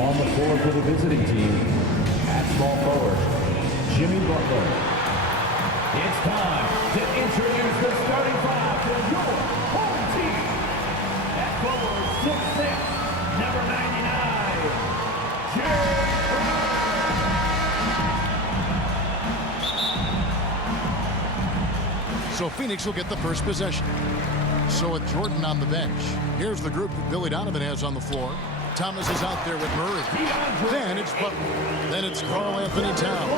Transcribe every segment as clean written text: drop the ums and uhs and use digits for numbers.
On the floor for the visiting team, at small forward, Jimmy Butler. It's time to introduce the starting five for your home team. At forward, 6'6", number 99, Jay Crowder. So Phoenix will get the first possession. So with Jordan on the bench, here's the group that Billy Donovan has on the floor. Thomas is out there with Murray. Then it's Butler. Then it's Karl-Anthony Towns.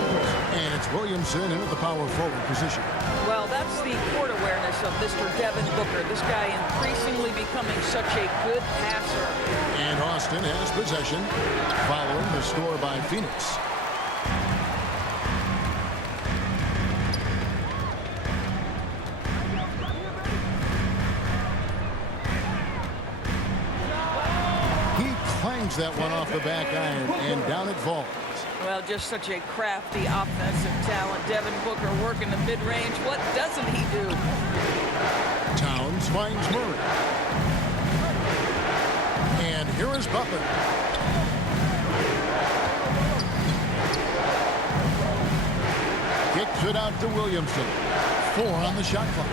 And it's Williamson in at the power forward position. Well, that's the court awareness of Mr. Devin Booker. This guy increasingly becoming such a good passer. And Austin has possession following the score by Phoenix. That one off the back iron, and down it falls. Well, just such a crafty offensive talent. Devin Booker working the mid-range. What doesn't he do? Towns finds Murray. And here is Butler. Kicks it out to Williamson. 4 on the shot clock.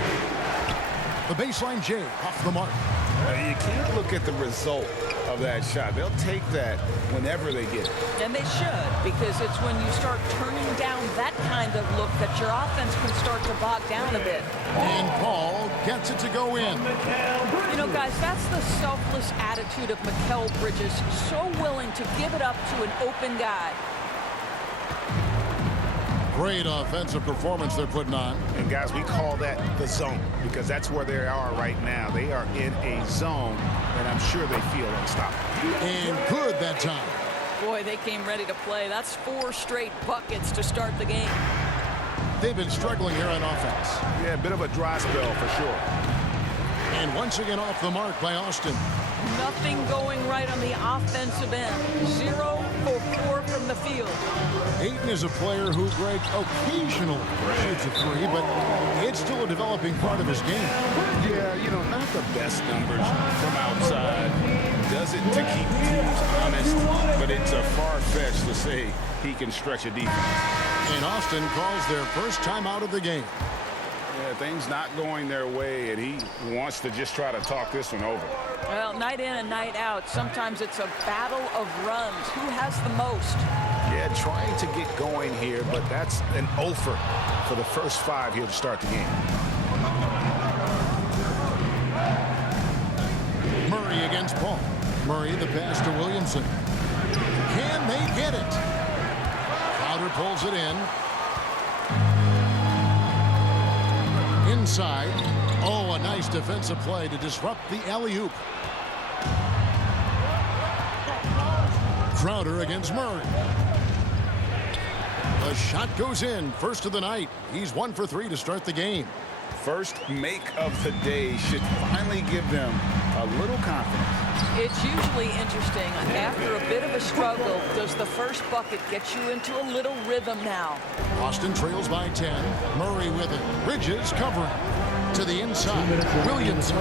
The baseline J off the mark. You can't look at the result of that shot. They'll take that whenever they get it. And they should, because it's when you start turning down that kind of look that your offense can start to bog down a bit. And Paul gets it to go in. You know, guys, that's the selfless attitude of Mikal Bridges. So willing to give it up to an open guy. Great offensive performance they're putting on. And guys, we call that the zone because that's where they are right now. They are in a zone, and I'm sure they feel unstoppable. And good that time. Boy, they came ready to play. That's 4 straight buckets to start the game. They've been struggling here on offense. Yeah, a bit of a dry spell for sure. And once again off the mark by Austin. Nothing going right on the offensive end. 0 for 4 from the field. Ayton is a player who, Greg, occasionally shoots a 3, but it's still a developing part of his game. Yeah, you know, not the best numbers from outside. Does it to keep teams honest, but it's a far-fetched to say he can stretch a defense. And Austin calls their first time out of the game. Yeah, things not going their way, and he wants to just try to talk this one over. Well, night in and night out, sometimes it's a battle of runs. Who has the most? Yeah, trying to get going here, but that's an offer for the first 5 here to start the game. Murray against Paul. Murray the pass to Williamson. Can they get it? Crowder pulls it in. Inside. Oh, a nice defensive play to disrupt the alley-oop. Crowder against Murray. The shot goes in. First of the night. He's 1 for 3 to start the game. First make of the day should finally give them a little confidence. It's usually interesting. After a bit of a struggle, does the first bucket get you into a little rhythm now? Austin trails by 10. Murray with it. Bridges covering. To the inside. Williamson.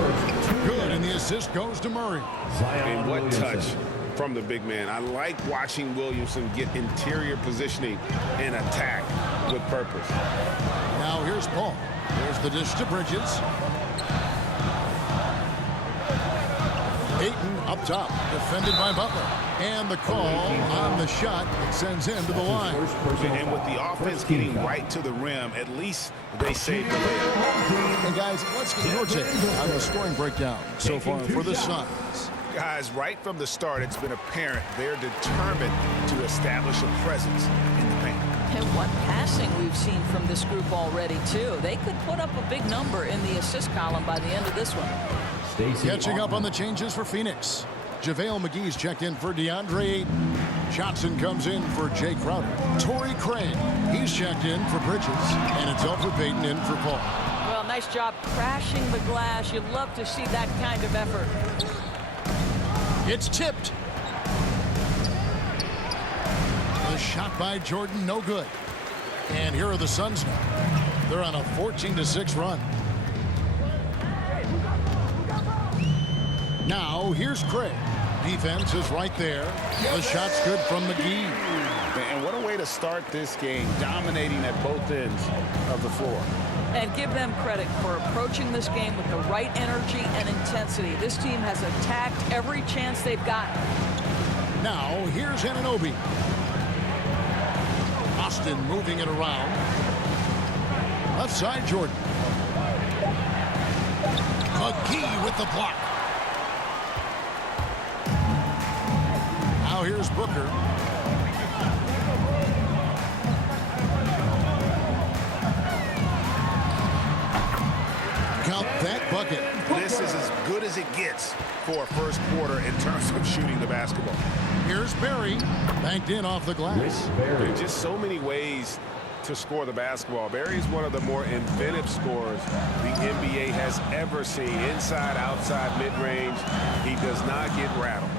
Good, and the assist goes to Murray. And what touch from the big man. I like watching Williamson get interior positioning and attack with purpose. Now here's Paul. There's the dish to Bridges. Ayton up top, defended by Butler. And the call on the shot that sends him to the line. And with the offense getting right to the rim, at least they saved the layup. And guys, let's get your take on the scoring breakdown so far for the Suns. Guys, right from the start, it's been apparent they're determined to establish a presence in the paint. And what passing we've seen from this group already, too. They could put up a big number in the assist column by the end of this one. Catching up on the changes for Phoenix. JaVale McGee's checked in for DeAndre Ayton. Johnson comes in for Jay Crowder. Torrey Craig, he's checked in for Bridges. And it's Elfrid Payton in for Paul. Well, nice job crashing the glass. You'd love to see that kind of effort. It's tipped. The shot by Jordan, no good. And here are the Suns now. They're on a 14-6 run. Now, here's Craig. Defense is right there. The shot's good from McGee. And what a way to start this game, dominating at both ends of the floor. And give them credit for approaching this game with the right energy and intensity. This team has attacked every chance they've gotten. Now, here's Anunoby. Austin moving it around. Left side, Jordan. McGee with the block. Now here's Booker. Count that bucket. This is as good as it gets for a first quarter in terms of shooting the basketball. Here's Barry. Banked in off the glass. There are just so many ways to score the basketball. Barry is one of the more inventive scorers the NBA has ever seen. Inside, outside, mid-range. He does not get rattled.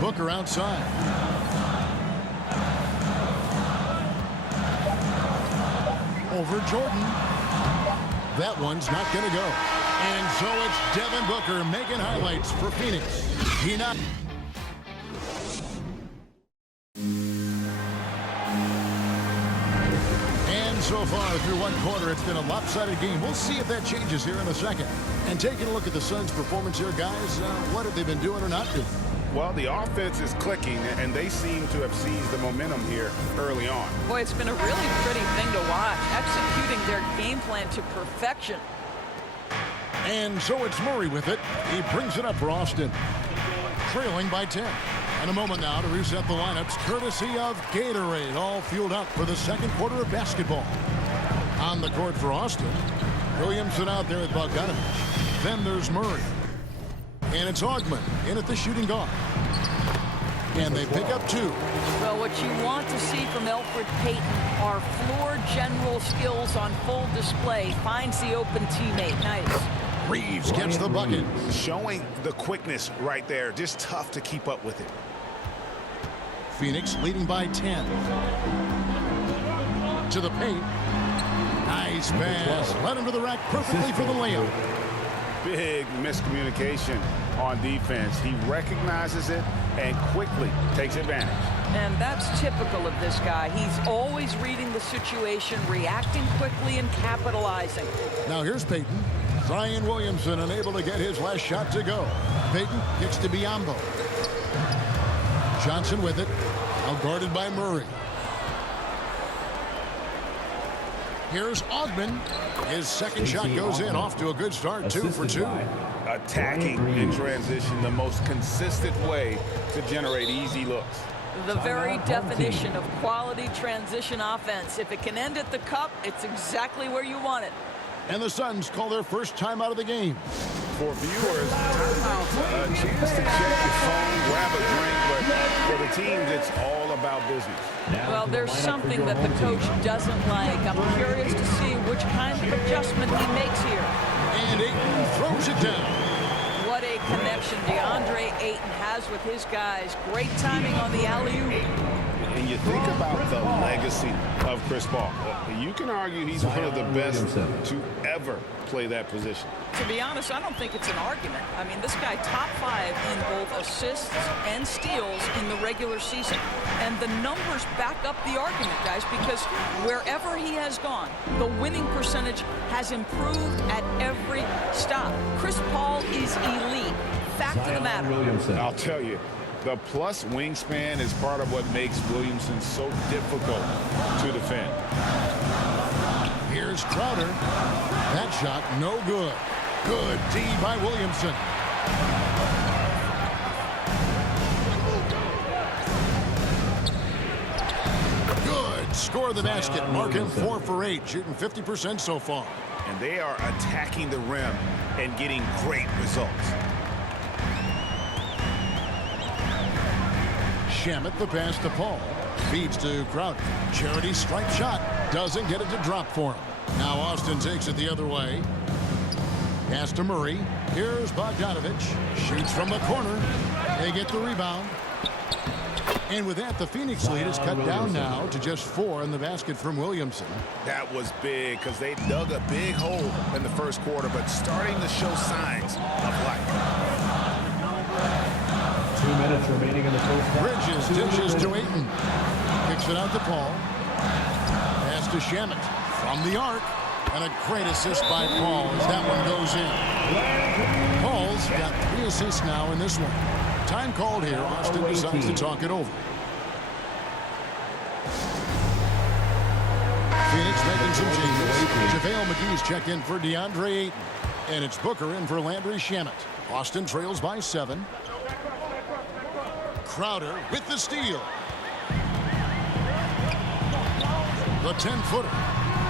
Booker outside. Over Jordan. That one's not going to go. And so it's Devin Booker making highlights for Phoenix. He not. And so far through one quarter, it's been a lopsided game. We'll see if that changes here in a second. And taking a look at the Suns' performance here, guys, what have they been doing or not doing? Well, the offense is clicking, and they seem to have seized the momentum here early on. Boy, it's been a really pretty thing to watch, executing their game plan to perfection. And so it's Murray with it. He brings it up for Austin. Trailing by 10. And a moment now to reset the lineups, courtesy of Gatorade, all fueled up for the second quarter of basketball. On the court for Austin, Williamson out there with Bogdanovich. Then there's Murray. And it's Augman in at the shooting guard. And they pick up 2. Well, what you want to see from Elfrid Payton are floor general skills on full display. Finds the open teammate. Nice. Reeves gets the bucket. Showing the quickness right there. Just tough to keep up with it. Phoenix leading by 10. To the paint. Nice pass. Led him to the rack perfectly for the layup. Big miscommunication on defense. He recognizes it and quickly takes advantage. And that's typical of this guy. He's always reading the situation, reacting quickly, and capitalizing. Now here's Payton. Zion Williamson unable to get his last shot to go. Payton kicks to Biyombo. Johnson with it. Now guarded by Murray. Here's Augman. His second shot goes in, off to a good start, 2 for 2. Attacking in transition, the most consistent way to generate easy looks. The very definition of quality transition offense. If it can end at the cup, it's exactly where you want it. And the Suns call their first timeout of the game. For viewers, timeout's a chance to check your phone, grab a drink, but for the teams, it's all about business. Well, there's something that the coach doesn't like. I'm curious to see which kind of adjustment he makes here. And Ayton throws it down. What a connection DeAndre Ayton has with his guys. Great timing on the alley-oop. And you think about the legacy of Chris Paul. You can argue he's one of the best to ever play that position. To be honest, I don't think it's an argument. I mean, this guy top 5 in both assists and steals in the regular season. And the numbers back up the argument, guys, because wherever he has gone, the winning percentage has improved at every stop. Chris Paul is elite. Fact of the matter. I'll tell you, the plus wingspan is part of what makes Williamson so difficult to defend. Here's Crowder. That shot no good. Good D by Williamson. Good. Score the basket. Mark him 4 for 8. Shooting 50% so far. And they are attacking the rim and getting great results. Shamet the pass to Paul. Feeds to Crowder. Charity stripe shot. Doesn't get it to drop for him. Now Austin takes it the other way. Pass to Murray. Here's Bogdanovich. Shoots from the corner. They get the rebound. And with that, the Phoenix lead is cut down now to just 4 in the basket from Williamson. That was big because they dug a big hole in the first quarter, but starting to show signs of life. 2 minutes remaining in the first half. Bridges dishes to Ayton. Kicks it out to Paul. Pass to Shamet from the arc. And a great assist by Paul as that one goes in. Paul's got 3 assists now in this one. Time called here. Austin decides to talk it over. Phoenix making some changes. JaVale McGee's checked in for DeAndre Ayton. And it's Booker in for Landry Shamet. Austin trails by 7. Crowder with the steal. The 10-footer.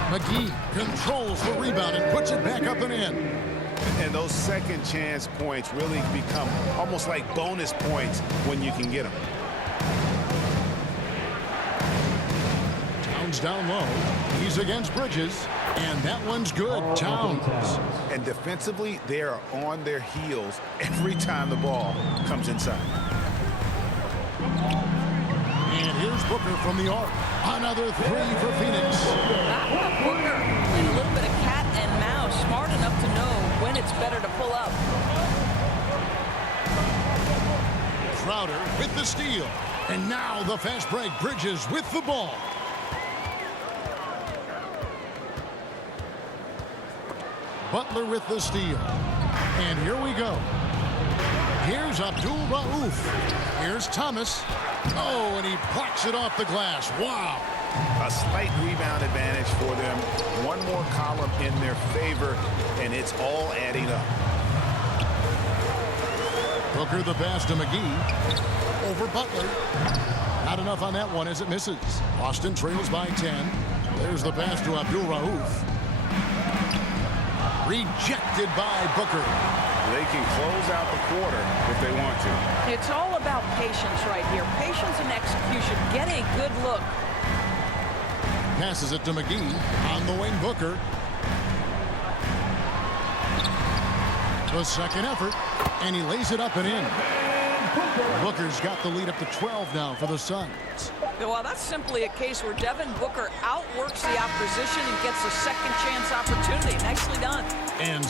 McGee controls the rebound and puts it back up and in. And those second chance points really become almost like bonus points when you can get them. Towns down low. He's against Bridges. And that one's good. Towns. And defensively, they are on their heels every time the ball comes inside. And here's Booker from the arc. Another 3 for Phoenix. Booker and a little bit of cat and mouse, smart enough to know when it's better to pull up. Crowder with the steal. And now the fast break. Bridges with the ball. Butler with the steal. And here we go. Here's Abdul Rauf. Here's Thomas. Oh, and he blocks it off the glass. Wow. A slight rebound advantage for them. One more column in their favor, and it's all adding up. Booker the pass to McGee. Over Butler. Not enough on that one as it misses. Austin trails by 10. There's the pass to Abdul Rauf. Rejected by Booker. They can close out the quarter if they want to. It's all about patience right here. Patience and execution. Get a good look. Passes it to McGee. On the wing, Booker. The second effort. And he lays it up and in. Booker's got the lead up to 12 now for the Suns. Well, that's simply a case where Devin Booker outworks the opposition and gets a second chance opportunity. Nicely done. And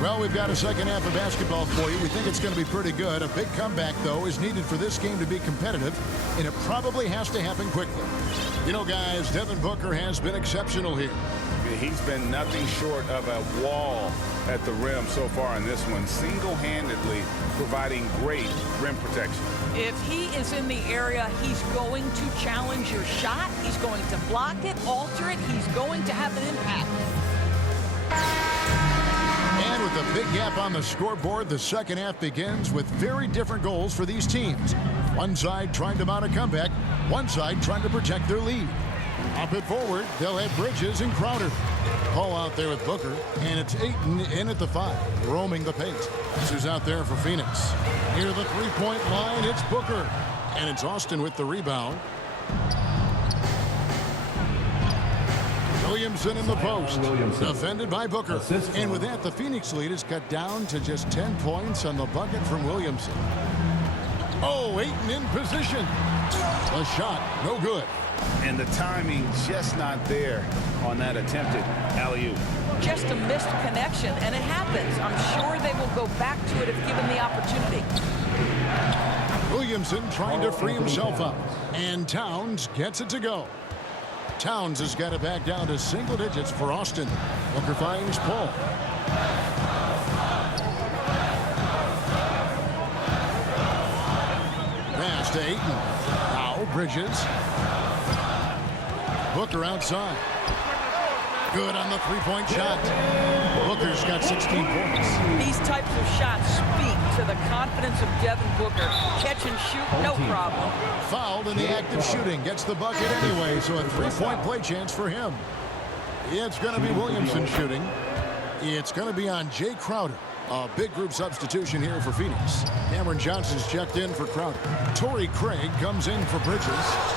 well, we've got a second half of basketball for you. We think it's going to be pretty good. A big comeback, though, is needed for this game to be competitive, and it probably has to happen quickly. You know, guys, Devin Booker has been exceptional here. He's been nothing short of a wall at the rim so far in this one, single-handedly providing great rim protection. If he is in the area, he's going to challenge your shot. He's going to block it, alter it. He's going to have an impact. And with a big gap on the scoreboard, the second half begins with very different goals for these teams. One side trying to mount a comeback, one side trying to protect their lead. Up it forward, they'll have Bridges and Crowder. Paul out there with Booker, and it's Ayton in at the 5, roaming the paint. This is out there for Phoenix. Near the three-point line, it's Booker. And it's Austin with the rebound. Williamson in the post. Defended by Booker. And with that, the Phoenix lead is cut down to just 10 points on the bucket from Williamson. Oh, Ayton in position. The shot, no good. And the timing just not there on that attempted alley-oop. Just a missed connection, and it happens. I'm sure they will go back to it if given the opportunity. Williamson trying to free himself up. And Towns gets it to go. Towns has got it back down to single digits for Austin. Booker finds Paul. Pass to Ayton. Now Bridges. Booker outside. Good on the three-point shot. Booker's got 16 points. These types of shots speak to the confidence of Devin Booker. Catch and shoot, no problem. Fouled in the act of shooting. Gets the bucket anyway, so a three-point play chance for him. It's going to be Williamson shooting. It's going to be on Jay Crowder. A big group substitution here for Phoenix. Cameron Johnson's checked in for Crowder. Torrey Craig comes in for Bridges.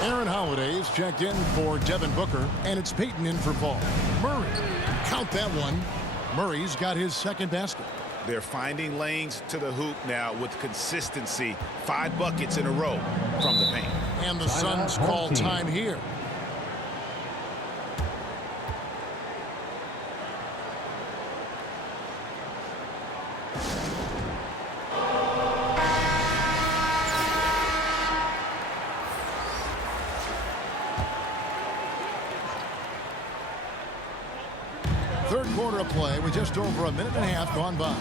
Aaron Holiday's checked in for Devin Booker. And it's Payton in for Paul. Murray. Count that one. Murray's got his second basket. They're finding lanes to the hoop now with consistency. 5 buckets in a row from the paint. And the Suns call time here. Third quarter of play with just over a minute and a half gone by.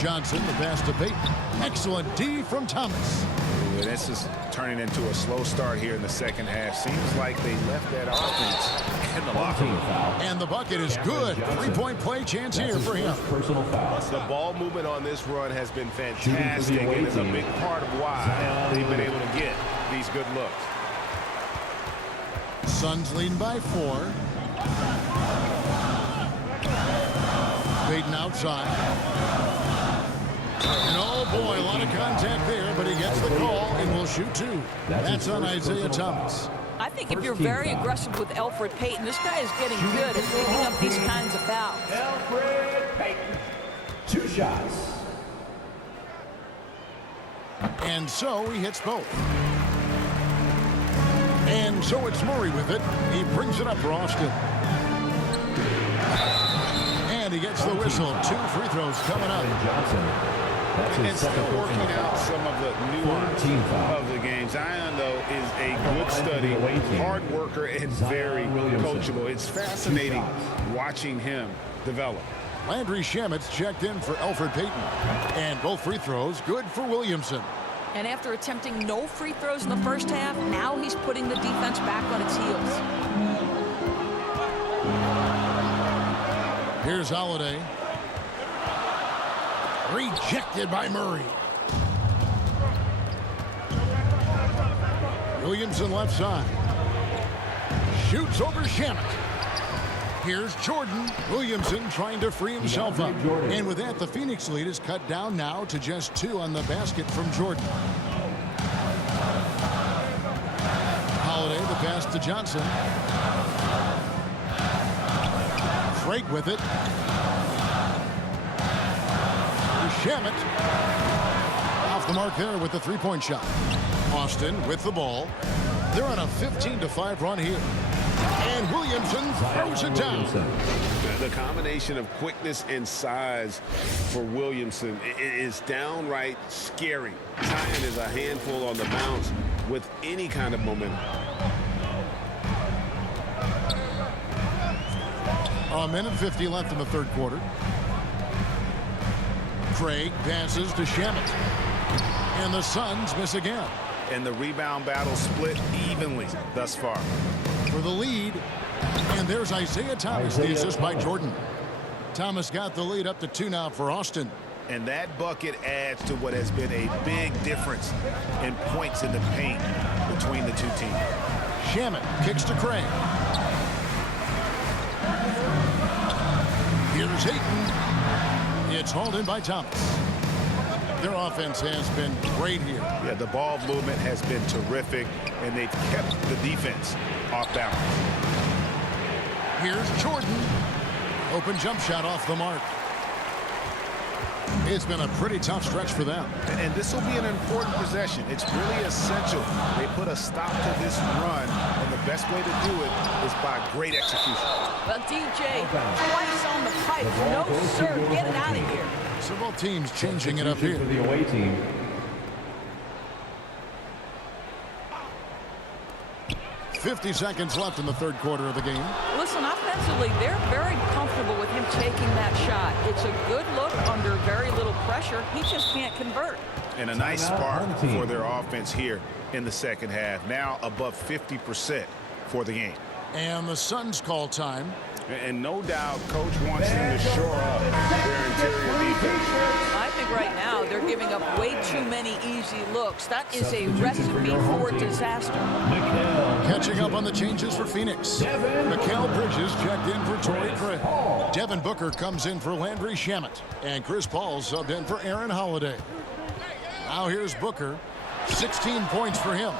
Johnson, the pass to Payton. Excellent D from Thomas. Ooh, this is turning into a slow start here in the second half. Seems like they left that offense in the locker room. And the bucket is good. 3-point play chance here for him. Personal foul. The ball movement on this run has been fantastic and is a big part of why they've been able to get these good looks. Suns leading by 4. Payton outside. And oh boy, a lot of contact there, but he gets the call and will shoot 2. That's on Isaiah Thomas. I think if you're very aggressive with Elfrid Payton, this guy is getting good at picking up these kinds of fouls. Elfrid Payton. 2 shots. And so he hits both. And so it's Murray with it. He brings it up for Austin. And he gets the whistle. 2 free throws coming up. Johnson. And still working out some of the nuance of the game. Zion, though, is a good study, hard worker, and very coachable. It's fascinating watching him develop. Landry Shamet's checked in for Elfrid Payton. And both free throws good for Williamson. And after attempting no free throws in the first half, now he's putting the defense back on its heels. Here's Holiday. Rejected by Murray. Williamson left side. Shoots over Shamet. Here's Jordan. Williamson trying to free himself up. And with that, the Phoenix lead is cut down now to just 2 on the basket from Jordan. Holiday, the pass to Johnson. Craig with it. Shamet. Off the mark there with the 3-point shot. Austin with the ball. They're on a 15-5 run here. And Williamson throws it down. The combination of quickness and size for Williamson is downright scary. Zion is a handful on the bounce with any kind of momentum. A minute 50 left in the third quarter. Craig passes to Shamet. And the Suns miss again. And the rebound battle split evenly thus far. For the lead. And there's Isaiah Thomas, the assist by Jordan. Thomas got the lead up to 2 now for Austin. And that bucket adds to what has been a big difference in points in the paint between the two teams. Shamet kicks to Craig. Here's Hayton. It's hauled in by Thomas. Their offense has been great here. Yeah, the ball movement has been terrific, and they've kept the defense off balance. Here's Jordan. Open jump shot off the mark. It's been a pretty tough stretch for them. And this will be an important possession. It's really essential. They put a stop to this run, and the best way to do it is by great execution. Well, DJ, twice on the pipe. No, sir. Get it out of here. So both teams changing it up here. For the away team. 50 seconds left in the third quarter of the game. Listen, offensively, they're very comfortable with him taking that shot. It's a good look under very little pressure. He just can't convert. And a nice spark for their offense here in the second half. Now above 50% for the game. And the Suns call time. And no doubt, Coach wants them to shore up their interior defense. I think right now they're They're giving up way too many easy looks. That is a recipe for disaster. Catching up on the changes for Phoenix. Mikal Bridges checked in for Torrey Craig. Devin Booker comes in for Landry Shamet. And Chris Paul subbed in for Aaron Holiday. Now here's Booker. 16 points for him.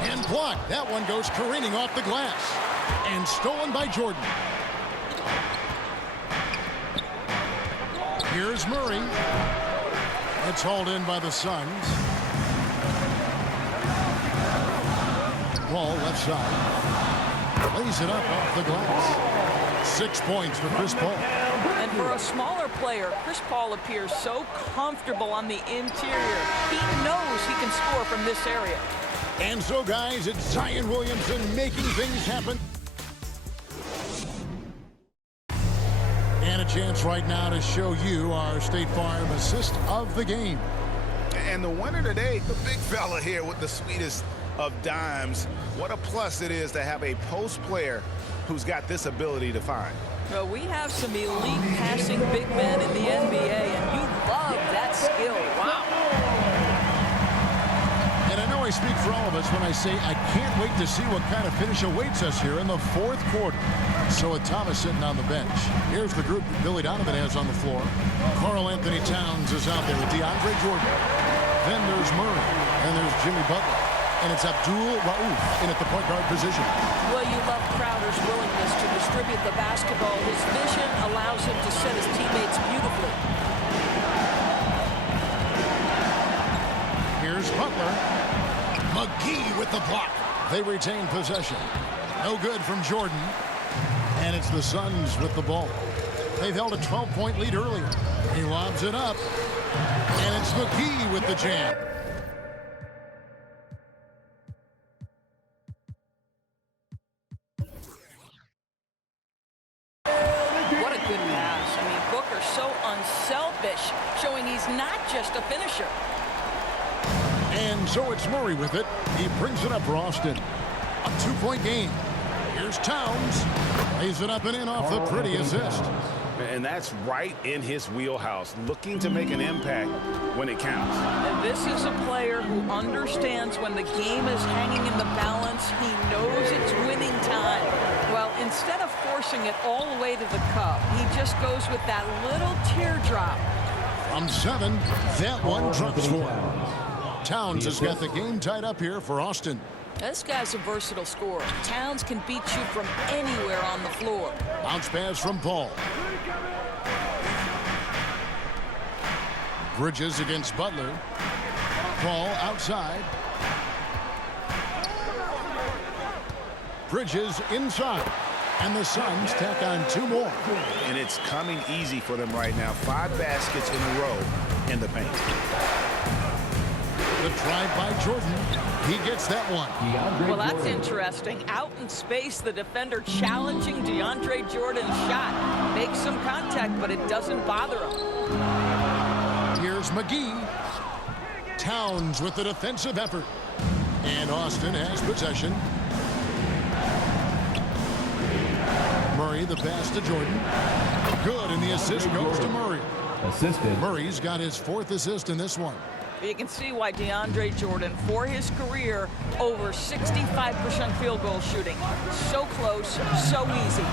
And blocked. That one goes careening off the glass. And stolen by Jordan. Here's Murray. It's hauled in by the Suns. Ball left side. Lays it up off the glass. 6 points for Chris Paul. And for a smaller player, Chris Paul appears so comfortable on the interior. He knows he can score from this area. And so, guys, it's Zion Williamson making things happen. And a chance right now to show you our State Farm assist of the game. And the winner today, the big fella here with the sweetest of dimes. What a plus it is to have a post player who's got this ability to find. Well, we have some elite passing big men in the NBA, and you love that skill. Wow. And I know I speak for all of us when I say I can't wait to see what kind of finish awaits us here in the fourth quarter. So with Thomas sitting on the bench, here's the group that Billy Donovan has on the floor. Karl Anthony Towns is out there with DeAndre Jordan. Then there's Murray, and there's Jimmy Butler. And it's Abdul Rauf in at the point guard position. Well, you love Crowder's willingness to distribute the basketball. His vision allows him to set his teammates beautifully. Here's Butler. McGee with the block. They retain possession. No good from Jordan. And it's the Suns with the ball. They've held a 12-point lead earlier. He lobs it up. And it's McGee with the jam. What a good pass. I mean, Booker's so unselfish, showing he's not just a finisher. And so it's Murray with it. He brings it up for Austin. A 2-point game. Here's Towns. Lays it up and in off the pretty assist. And that's right in his wheelhouse, looking to make an impact when it counts. And this is a player who understands when the game is hanging in the balance. He knows it's winning time. Well, instead of forcing it all the way to the cup, he just goes with that little teardrop. From 7, that one drops for him. Towns has got the game tied up here for Austin. This guy's a versatile scorer. Towns can beat you from anywhere on the floor. Bounce pass from Paul. Bridges against Butler. Paul outside. Bridges inside. And the Suns tack on 2 more. And it's coming easy for them right now. 5 baskets in a row in the paint. The drive by Jordan. He gets that one. Well, that's interesting. Out in space, the defender challenging DeAndre Jordan's shot. Makes some contact, but it doesn't bother him. Here's McGee. Towns with the defensive effort. And Austin has possession. Murray, the pass to Jordan. Good, and the assist goes to Murray. Assisted. Murray's got his 4th assist in this one. You can see why DeAndre Jordan, for his career, over 65% field goal shooting. So close, so easy.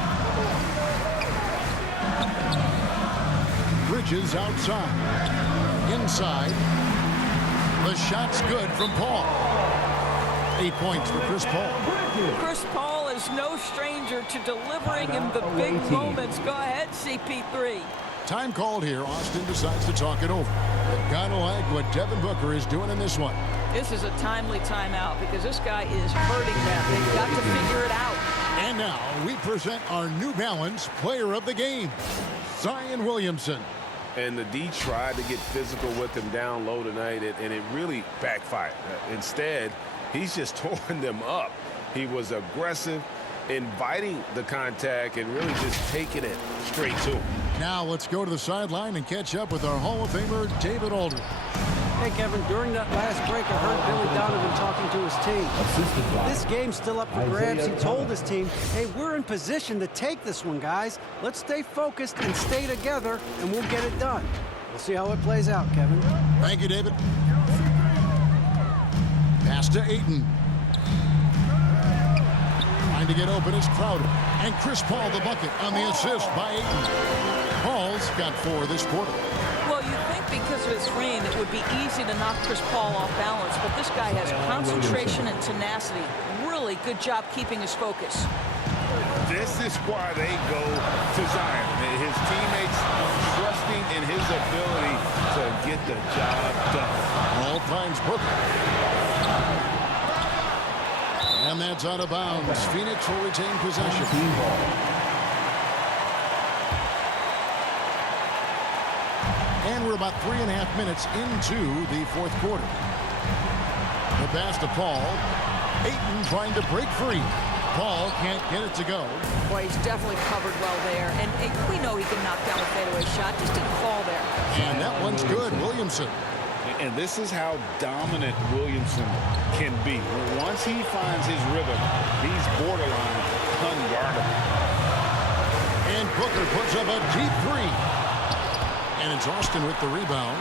Bridges outside. Inside. The shot's good from Paul. 8 points for Chris Paul. Chris Paul is no stranger to delivering in the big moments. Go ahead, CP3. Time called here. Austin decides to talk it over. They've got to like what Devin Booker is doing in this one. This is a timely timeout because this guy is hurting them. They've got to figure it out. And now we present our New Balance player of the game, Zion Williamson. And the D tried to get physical with him down low tonight, and it really backfired. Instead, he's just torn them up. He was aggressive, inviting the contact, and really just taking it straight to him. Now let's go to the sideline and catch up with our Hall of Famer, David Aldridge. Hey, Kevin, during that last break, I heard Billy Donovan talking to his team. Assisted by This game's still up for grabs. He told his team, hey, we're in position to take this one, guys. Let's stay focused and stay together, and we'll get it done. We'll see how it plays out, Kevin. Thank you, David. Pass to Ayton. Trying to get open is Crowder. And Chris Paul the bucket on the assist by Ayton. Paul's got 4 this quarter. Well, you'd think because of his frame, it would be easy to knock Chris Paul off balance, but this guy has concentration and tenacity. Really good job keeping his focus. This is why they go to Zion. His teammates trusting in his ability to get the job done. Paul finds Booker. And that's out of bounds. Phoenix will retain possession. And we're about 3.5 minutes into the fourth quarter. The pass to Paul. Ayton trying to break free. Paul can't get it to go. Boy, he's definitely covered well there. And we know he can knock down a fadeaway shot. Just didn't fall there. And that one's good. Williamson. And this is how dominant Williamson can be. Once he finds his rhythm, he's borderline unguardable. And Booker puts up a deep 3. And it's Austin with the rebound.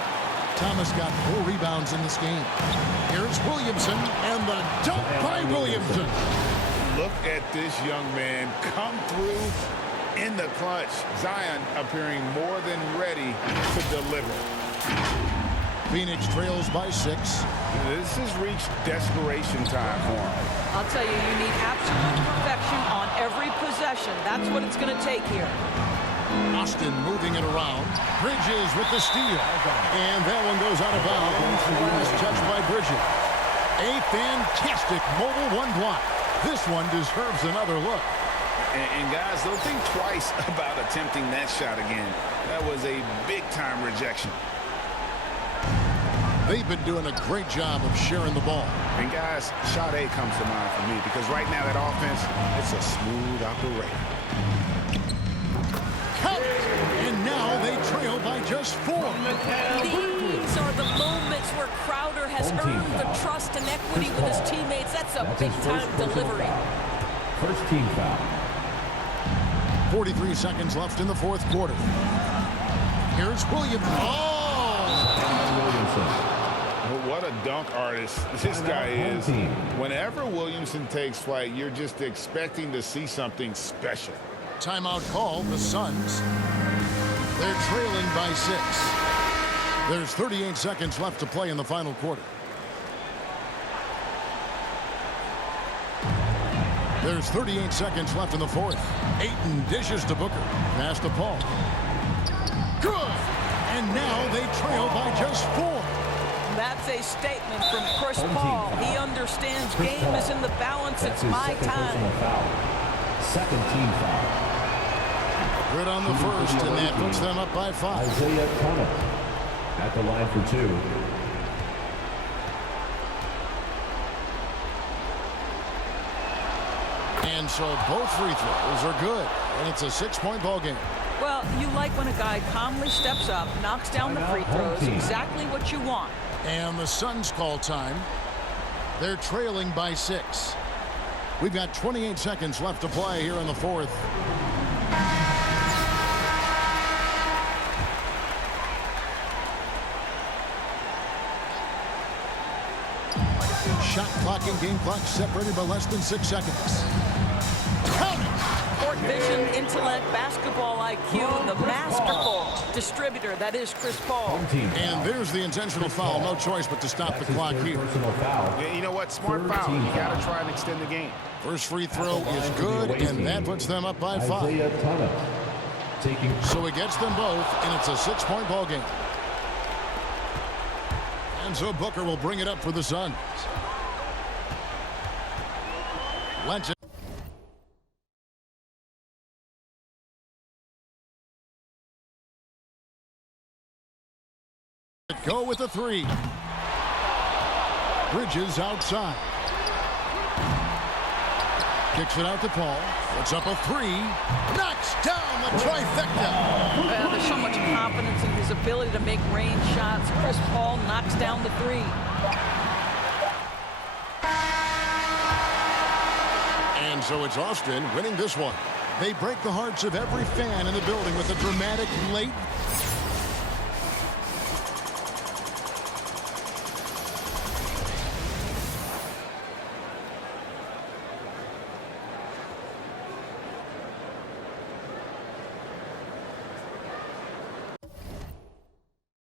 Thomas got 4 rebounds in this game. Here's Williamson, and the dunk by Williamson. Look at this young man come through in the clutch. Zion appearing more than ready to deliver. Phoenix trails by 6. This has reached desperation time for him. I'll tell you, you need absolute perfection on every possession. That's what it's going to take here. Austin moving it around. Bridges with the steal. And that one goes out of bounds. Last touch by Bridges. A fantastic mobile 1 block. This one deserves another look. And guys, don't think twice about attempting that shot again. That was a big-time rejection. They've been doing a great job of sharing the ball. And guys, shot A comes to mind for me because right now that offense, it's a smooth operation. And now they trail by just 4. These are the moments where Crowder has earned the trust and equity with his teammates. That's a big-time delivery. First team foul. 43 seconds left in the fourth quarter. Here's Williamson. What a dunk artist this guy is. Whenever Williamson takes flight, you're just expecting to see something special. Timeout call, the Suns. They're trailing by 6. There's 38 seconds left to play in the final quarter. There's 38 seconds left in the fourth. Ayton dishes to Booker. Pass to Paul. Good! And now they trail by just 4. That's a statement from Chris Paul. He understands game is in the balance. It's my time. Second team foul. Good on the first, and that puts them up by 5. Isaiah Thomas at the line for 2. And so both free throws are good, and it's a 6-point ball game. Well, you like when a guy calmly steps up, knocks down the free throws, exactly what you want. And the Suns call time. They're trailing by 6. We've got 28 seconds left to play here in the fourth. Shot clock and game clock separated by less than 6 seconds. Court vision, intellect, basketball IQ, the masterful distributor that is Chris Paul. And there's the intentional foul. No choice but to stop the clock here. You know what? Smart foul. You got to try and extend the game. First free throw is good, and that puts them up by 5. So it gets them both, and it's a 6-point ball game. And so Booker will bring it up for the Suns. Let's go with the 3. Bridges outside. Kicks it out to Paul. Puts up a 3. Knocks down the trifecta. There's so much confidence in his ability to make range shots. Chris Paul knocks down the 3. And so it's Austin winning this one. They break the hearts of every fan in the building with a dramatic late